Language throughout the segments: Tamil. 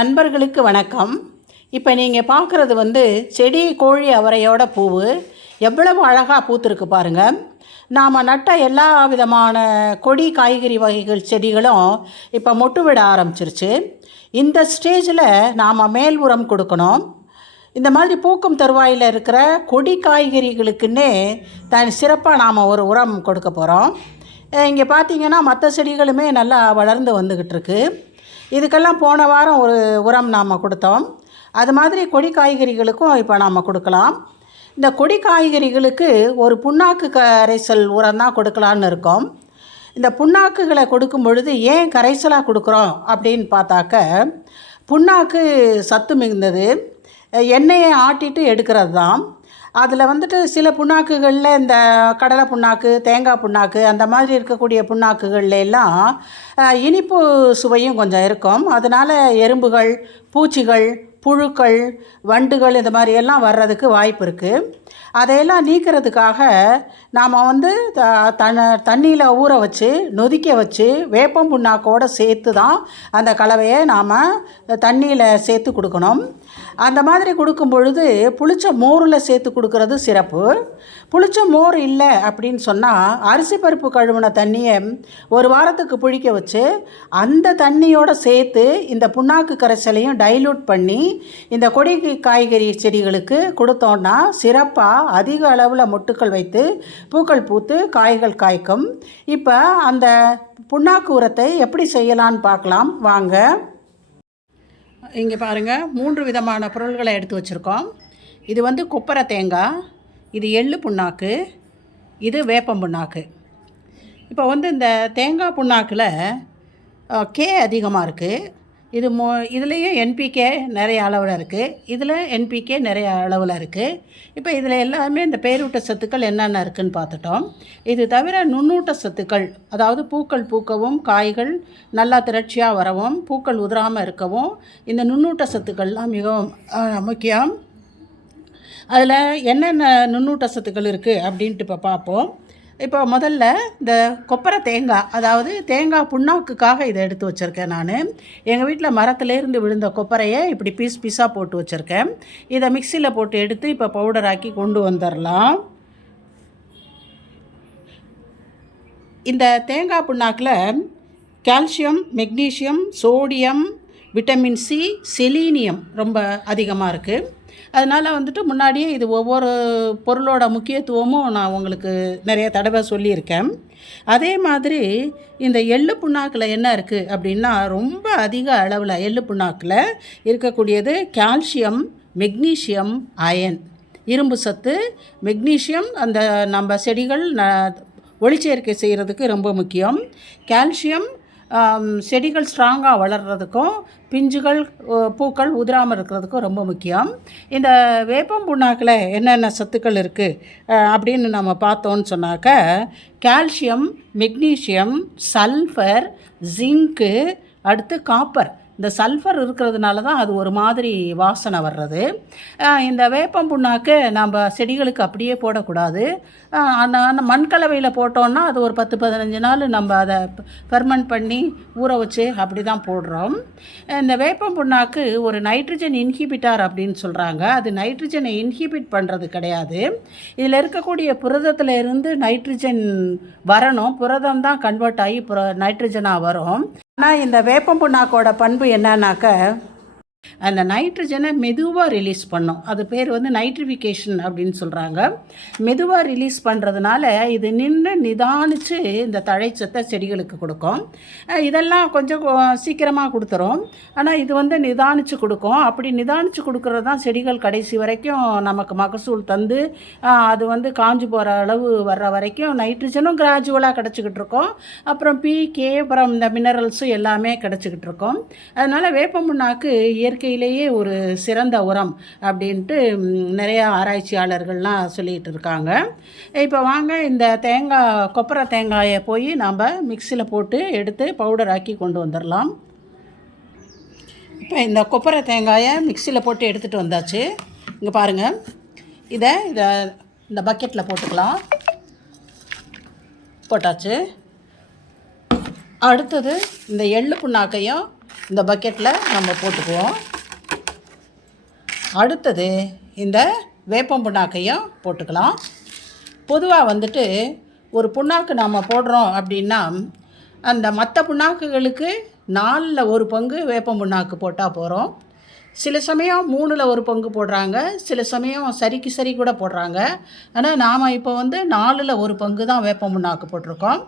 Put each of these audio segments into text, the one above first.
நண்பர்களுக்கு வணக்கம். இப்போ நீங்கள் பார்க்குறது வந்து செடி கோழி அவரையோட பூவு. எவ்வளவு அழகாக பூத்துருக்கு பாருங்கள் நாம் நட்ட எல்லா விதமான கொடி காய்கறி வகைகள் செடிகளும் இப்போ மொட்டு விட ஆரம்பிச்சிருச்சு. இந்த ஸ்டேஜில் நாம் மேல் உரம் கொடுக்கணும். இந்த மாதிரி பூக்கும் தருவாயில் இருக்கிற கொடி காய்கறிகளுக்குன்னே தன் சிறப்பாக நாம் ஒரு உரம் கொடுக்க போகிறோம் இங்கே பார்த்தீங்கன்னா மற்ற செடிகளுமே நல்லா வளர்ந்து வந்துக்கிட்டு இருக்குது இதுக்கெல்லாம் போன வாரம் ஒரு உரம் நாம் கொடுத்தோம். அது மாதிரி கொடி காய்கறிகளுக்கும் இப்போ நாம் கொடுக்கலாம். இந்த கொடி காய்கறிகளுக்கு ஒரு புண்ணாக்கு கரைசல் உரம் தான் கொடுக்கலான்னு இருக்கோம். இந்த புண்ணாக்குகளை கொடுக்கும் பொழுது ஏன் கரைசலாக கொடுக்குறோம் அப்படின்னு பார்த்தாக்க புண்ணாக்கு சத்து மிகுந்தது. எண்ணெயை ஆட்டிட்டு எடுக்கிறது தான் அதில் வந்துட்டு சில புண்ணாக்குகளில் இந்த கடலை புண்ணாக்கு தேங்காய் புண்ணாக்கு அந்த மாதிரி இருக்கக்கூடிய புண்ணாக்குகள்ல எல்லாம் இனிப்பு சுவையும் கொஞ்சம் இருக்கும். அதனால் எறும்புகள் பூச்சிகள் புழுக்கள் வண்டுகள் இந்த மாதிரி எல்லாம் வர்றதுக்கு வாய்ப்பு இருக்குது அதையெல்லாம் நீக்கிறதுக்காக நாம் வந்து த- தன தண்ணியில் ஊற வச்சு நொதிக்க வச்சு வேப்பம் புண்ணாக்கோடு சேர்த்து தான் அந்த கலவையை நாம் தண்ணியில் சேர்த்து கொடுக்கணும். அந்த மாதிரி கொடுக்கும் பொழுது புளிச்ச மோரில் சேர்த்து கொடுக்கறது சிறப்பு. புளிச்ச மோர் இல்லை அப்படின்னு சொன்னால் அரிசி பருப்பு கழுவின தண்ணியை ஒரு வாரத்துக்கு புளிக்க வச்சு அந்த தண்ணியோடு சேர்த்து இந்த புண்ணாக்கு கரைசலையும் டைலூட் பண்ணி இந்த கொடி காய்கறி செடிகளுக்கு கொடுத்தோன்னா சிறப்பாக அதிக அளவில் மொட்டுக்கள் வைத்து பூக்கள் பூத்து காய்கள் காய்க்கும். இப்போ அந்த புண்ணாக்கு உரத்தை எப்படி செய்யலான்னு பார்க்கலாம். வாங்க. இங்கே பாருங்கள் மூன்று விதமான பொருள்களை எடுத்து வச்சுருக்கோம். இது வந்து கொப்பரை தேங்காய் இது எள்ளு புண்ணாக்கு இது வேப்பம் புண்ணாக்கு. இப்போ வந்து இந்த தேங்காய் புண்ணாக்கில் கே அதிகமாக இருக்குது இது மோ இதுலேயும் என்பிகே நிறைய அளவில் இருக்குது இதில் என்பிகே நிறைய அளவில் இருக்குது இப்போ இதில் எல்லாமே இந்த பேரூட்ட சத்துக்கள் என்னென்ன இருக்குன்னு பார்த்துட்டோம். இது தவிர நுண்ணூட்ட சத்துக்கள் அதாவது பூக்கள் பூக்கவும் காய்கள் நல்லா திரட்சியாக வரவும் பூக்கள் உதிராமல் இருக்கவும் இந்த நுண்ணூட்ட சத்துக்கள்லாம் மிகவும் முக்கியம். அதில் என்னென்ன நுண்ணூட்ட சத்துக்கள் இருக்குது அப்படின்ட்டு இப்போ பார்ப்போம். இப்போ முதல்ல இந்த கொப்பரை தேங்காய் அதாவது தேங்காய் புண்ணாக்குக்காக இதை எடுத்து வச்சுருக்கேன் நான். எங்கள் வீட்டில் மரத்துலேருந்து விழுந்த கொப்பரையை இப்படி பீஸ் பீஸாக போட்டு வச்சுருக்கேன். இதை மிக்சியில் போட்டு எடுத்து இப்போ பவுடர் ஆக்கி கொண்டு வந்துடலாம் இந்த தேங்காய் புண்ணாக்கில் calcium magnesium sodium vitamin C selenium ரொம்ப அதிகமாக இருக்குது அதனால் வந்துட்டு முன்னாடியே இது ஒவ்வொரு பொருளோட முக்கியத்துவமும் நான் உங்களுக்கு நிறைய தடவை சொல்லியிருக்கேன். அதே மாதிரி இந்த எள்ளு புண்ணாக்கில் என்ன இருக்குது அப்படின்னா ரொம்ப அதிக அளவில் எள்ளு புண்ணாக்கில் இருக்கக்கூடியது கால்சியம் மெக்னீஷியம் அயன். இரும்பு சத்து மெக்னீஷியம் அந்த நம்ம செடிகள் ந ஒளிச்சேர்க்கை செய்கிறதுக்கு ரொம்ப முக்கியம். கால்சியம் செடிகள் ஸ்ட்ராங்காக வளர்கிறதுக்கும் பிஞ்சுகள் பூக்கள் உதிராமல் இருக்கிறதுக்கும் ரொம்ப முக்கியம். இந்த வேப்பம் புண்ணாக்கில் என்னென்ன சத்துக்கள் இருக்குது அப்படின்னு நம்ம பார்த்தோன்னு சொன்னாக்க கால்சியம் மெக்னீஷியம் சல்ஃபர் ஜிங்க்கு அடுத்து காப்பர் இந்த சல்ஃபர் இருக்கிறதுனால தான் அது ஒரு மாதிரி வாசனை வர்றது. இந்த வேப்பம் புண்ணாக்கு நம்ம செடிகளுக்கு அப்படியே போடக்கூடாது. அந்த அந்த மண்கலவையில் போட்டோன்னா அது ஒரு பத்து பதினஞ்சு நாள் நம்ம அதை ஃபெர்மெண்ட் பண்ணி ஊற வச்சு அப்படி தான் போடுறோம். இந்த வேப்பம் புண்ணாக்கு ஒரு நைட்ரஜன் இன்ஹிபிட்டார் அப்படின்னு சொல்கிறாங்க அது நைட்ரஜனை இன்ஹிபிட் பண்ணுறது கிடையாது. இதில் இருக்கக்கூடிய புரதத்தில் இருந்து நைட்ரஜன் வரணும். புரதம் தான் கன்வெர்ட் ஆகி புர நைட்ரஜனாக வரும். ஆனால் இந்த வேப்பம் புண்ணாக்கோட பண்பு என்னன்னாக்க அந்த நைட்ரஜனை மெதுவாக ரிலீஸ் பண்ணும். அது பேர் வந்து நைட்ரிஃபிகேஷன் அப்படின்னு சொல்கிறாங்க மெதுவாக ரிலீஸ் பண்ணுறதுனால இது நின்று நிதானித்து இந்த தழைச்சத்தை செடிகளுக்கு கொடுக்கும். இதெல்லாம் கொஞ்சம் சீக்கிரமாக கொடுத்துரும். ஆனால் இது வந்து நிதானித்து கொடுக்கும். அப்படி நிதானித்து கொடுக்குறது தான் செடிகள் கடைசி வரைக்கும் நமக்கு மகசூல் தந்து அது வந்து காஞ்சு போகிற அளவு வர்ற வரைக்கும் நைட்ரஜனும் கிராஜுவலாக கிடச்சிக்கிட்டு இருக்கும். அப்புறம் பி கே அப்புறம் இந்த மினரல்ஸும் எல்லாமே கிடச்சிக்கிட்டு இருக்கும். அதனால் வேப்பமுன்னாக்கு இயற்கையிலேயே ஒரு சிறந்த உரம் அப்படின்ட்டு நிறையா ஆராய்ச்சியாளர்கள்லாம் சொல்லிகிட்டு இருக்காங்க. இப்போ வாங்க இந்த தேங்காய் கொப்பரை தேங்காயை போய் நம்ம மிக்சியில் போட்டு எடுத்து பவுடர் ஆக்கி கொண்டு வந்துடலாம் இப்போ இந்த கொப்பரை தேங்காயை மிக்சியில் போட்டு எடுத்துகிட்டு வந்தாச்சு. இங்கே பாருங்கள் இதை இதை இந்த பக்கெட்டில் போட்டுக்கலாம். போட்டாச்சு. அடுத்தது இந்த எள்ளு புண்ணாக்கையும் இந்த பக்கெட்டில் நம்ம போட்டுக்குவோம். அடுத்தது இந்த வேப்பம் புண்ணாக்கையும் போட்டுக்கலாம். பொதுவாக வந்துட்டு ஒரு புண்ணாக்கு நாம் போடுறோம் அப்படின்னா அந்த மற்ற புண்ணாக்குகளுக்கு நாலில் ஒரு பங்கு வேப்பம் புண்ணாக்கு போட்டால் போகிறோம் சில சமயம் மூணில் ஒரு பங்கு போடுறாங்க சில சமயம் சரிக்கு சரி கூட போடுறாங்க. ஆனால் நாம் இப்போ வந்து நாலில் ஒரு பங்கு தான் வேப்பம் புண்ணாக்கு போட்டிருக்கோம்.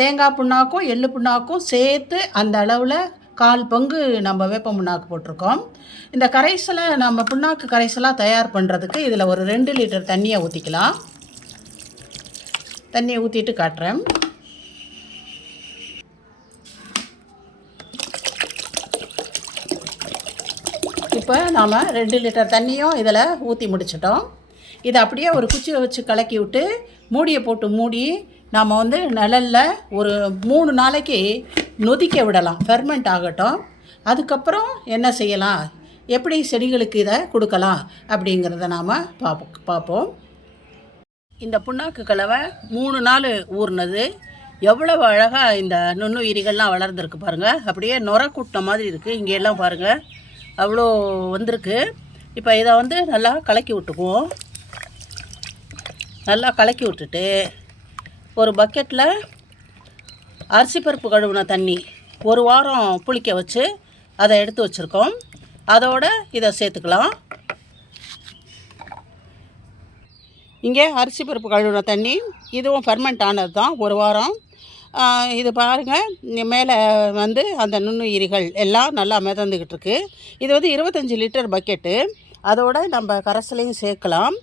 தேங்காய் புண்ணாக்கும் எள்ளு புண்ணாக்கும் சேர்த்து அந்த அளவில் கால் பங்கு நம்ம வேப்ப புண்ணாக்கு போட்டிருக்கோம். இந்த கரைசலை நம்ம புண்ணாக்கு கரைசலாக தயார் பண்ணுறதுக்கு இதில் ஒரு ரெண்டு லிட்டர் தண்ணியை ஊற்றிக்கலாம் தண்ணியை ஊற்றிட்டு காட்டுறேன். இப்போ நாம் ரெண்டு லிட்டர் தண்ணியும் இதில் ஊற்றி முடிச்சிட்டோம். இதை அப்படியே ஒரு குச்சியை வச்சு கலக்கி விட்டு மூடியை போட்டு மூடி நாம் வந்து நிழல்ல ஒரு மூணு நாளைக்கு நொதிக்க விடலாம். ஃபெர்மெண்ட் ஆகட்டும். அதுக்கப்புறம் என்ன செய்யலாம்? எப்படி செடிகளுக்கு இதை கொடுக்கலாம்? அப்படிங்கிறத நாம் பார்ப்போம் பார்ப்போம். இந்த புண்ணாக்கு கலவை மூணு நாள் ஊறினது. எவ்வளவு அழகாக இந்த நுண்ணுயிரிகள்லாம் வளர்ந்துருக்கு பாருங்கள் அப்படியே நுர கூட்டின மாதிரி இருக்குது இங்கே எல்லாம் பாருங்கள் அவ்வளோ வந்திருக்கு. இப்போ இதை வந்து நல்லா கலக்கி விட்டுக்குவோம். நல்லா கலக்கி விட்டுட்டு ஒரு பக்கெட்டில் அரிசி பருப்பு கழுவுன தண்ணி ஒரு வாரம் புளிக்க வச்சு அதை எடுத்து வச்சுருக்கோம். அதோட இதை சேர்த்துக்கலாம். இங்கே அரிசி பருப்பு கழுவுன தண்ணி இதுவும் ஃபெர்மெண்ட் ஆனது தான் ஒரு வாரம். இது பாருங்கள் மேலே வந்து அந்த நுண்ணுயிரிகள் எல்லாம் நல்லா மிதந்துக்கிட்டு இருக்கு. இது வந்து இருபத்தஞ்சி லிட்டர் பக்கெட்டு அதோட நம்ம கரைசலையும் சேர்க்கலாம்.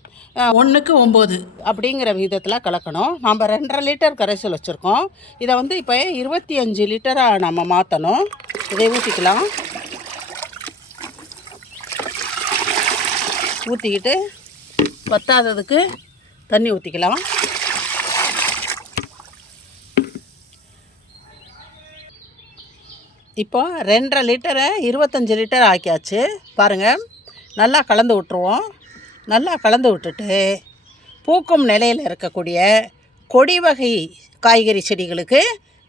ஒன்றுக்கு ஒம்பது அப்படிங்கிற விதத்தில் கலக்கணும். நம்ம ரெண்டரை லிட்டர் கரைசல் வச்சுருக்கோம். இதை வந்து இப்போ இருபத்தி அஞ்சு லிட்டராக நம்ம மாற்றணும் இதை ஊற்றிக்கலாம் ஊற்றிக்கிட்டு பத்தாததுக்கு தண்ணி ஊற்றிக்கலாம் இப்போ ரெண்டரை லிட்டரை இருபத்தஞ்சி லிட்டர் ஆக்கியாச்சு. பாருங்கள் நல்லா கலந்து விட்ருவோம் நல்லா கலந்து விட்டுட்டு பூக்கும் நிலையில் இருக்கக்கூடிய கொடி வகை காய்கறி செடிகளுக்கு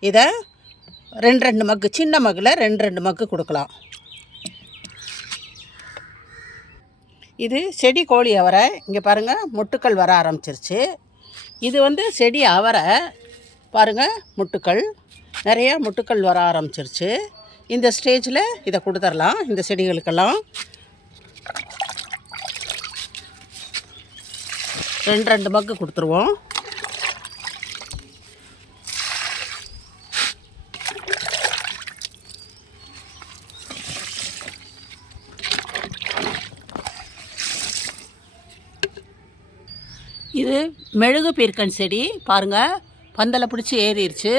இதை ரெண்டு ரெண்டு மக்கு சின்ன மக்கில் ரெண்டு ரெண்டு மக்கு கொடுக்கலாம். இது செடி கோழி அவரை இங்கே பாருங்கள் முட்டுக்கள் வர ஆரம்பிச்சிருச்சு. இது வந்து செடி அவரை பாருங்கள் முட்டுக்கள். நிறைய முட்டுக்கள் வர ஆரம்பிச்சிருச்சு. இந்த ஸ்டேஜில் இதை கொடுத்துர்லாம் இந்த செடிகளுக்கெல்லாம். ரெண்டு ரெண்டு மக்கு கொடுத்துருவோம். இது மெழுகு பீர்க்கன் செடி பாருங்கள் பந்தலை பிடிச்சி ஏறிடுச்சு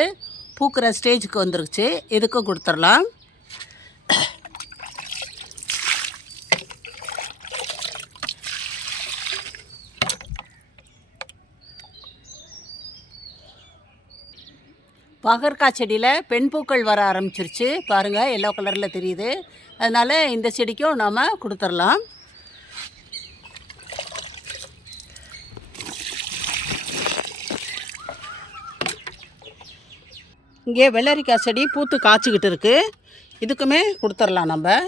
பூக்கிற ஸ்டேஜுக்கு வந்துருச்சு. இதுக்கும் கொடுத்துடலாம். பாகற்காய் செடியில் பெண் பூக்கள் வர ஆரம்பிச்சிருச்சு. பாருங்கள் எல்லோ கலரில் தெரியுது. அதனால் இந்த செடிக்கும் நாம் கொடுத்துடலாம். இங்கே வெள்ளரிக்காய் செடி பூத்து காய்ச்சிக்கிட்டு இருக்குது இதுக்குமே கொடுத்துடலாம் நம்ம.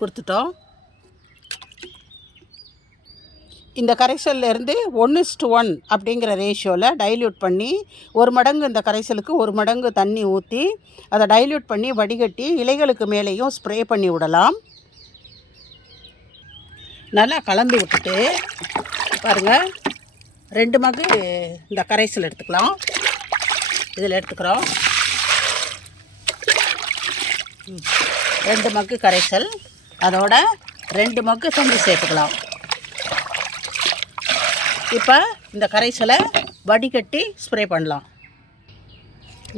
கொடுத்துட்டோம். இந்த கரைசல்லேருந்து ஒன் ஒன்று டு ஒன் அப்படிங்கிற ரேஷியோவில் டைல்யூட் பண்ணி ஒரு மடங்கு இந்த கரைசலுக்கு ஒரு மடங்கு தண்ணி ஊற்றி அதை டைல்யூட் பண்ணி வடிகட்டி இலைகளுக்கு மேலேயும் ஸ்ப்ரே பண்ணி விடலாம். நல்லா கலந்து விட்டுட்டு பாருங்கள் ரெண்டு மகு இந்த கரைசல் எடுத்துக்கலாம். இதில் எடுத்துக்கிறோம். ரெண்டு மக்கு கரைசல் அதோட ரெண்டு மக்கு தண்ணி சேர்த்துக்கலாம். இப்போ இந்த கரைசலை வடிகட்டி ஸ்ப்ரே பண்ணலாம்.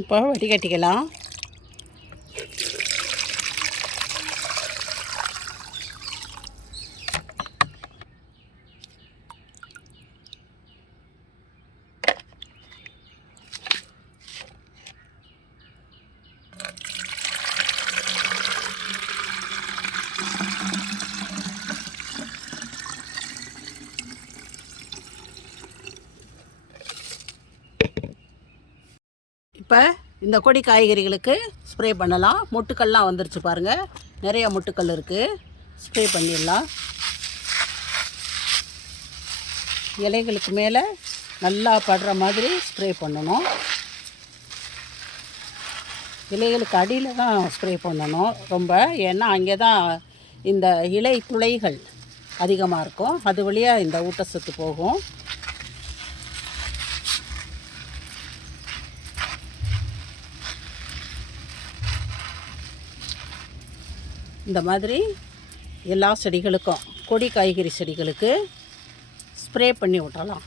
இப்போ வடிகட்டிக்கலாம். இப்போ இந்த கொடி காய்கறிகளுக்கு ஸ்ப்ரே பண்ணலாம். மொட்டுக்கள்லாம் வந்துருச்சு பாருங்கள் நிறைய மொட்டுக்கள் இருக்குது ஸ்ப்ரே பண்ணிடலாம். இலைகளுக்கு மேலே நல்லா படுற மாதிரி ஸ்ப்ரே பண்ணணும். இலைகளுக்கு அடியில் தான் ஸ்ப்ரே பண்ணணும் ரொம்ப. ஏன்னா அங்கே தான் இந்த இலை துளைகள் அதிகமாக இருக்கும். அது வழியாக இந்த ஊட்டச்சத்து போகும். இந்த மாதிரி எல்லா செடிகளுக்கும் கொடி காய்கறி செடிகளுக்கு ஸ்ப்ரே பண்ணி விட்டலாம்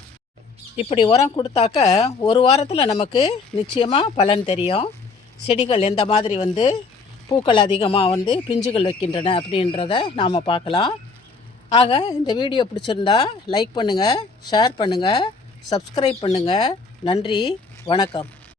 இப்படி உரம் கொடுத்தாக்க ஒரு வாரத்தில் நமக்கு நிச்சயமாக பலன் தெரியும். செடிகள் எந்த மாதிரி வந்து பூக்கள் அதிகமாக வந்து பிஞ்சுகள் வைக்கின்றன அப்படின்றத நாம் பார்க்கலாம். ஆக இந்த வீடியோ பிடிச்சிருந்தா லைக் பண்ணுங்கள் ஷேர் பண்ணுங்கள் சப்ஸ்கிரைப் பண்ணுங்கள் நன்றி வணக்கம்.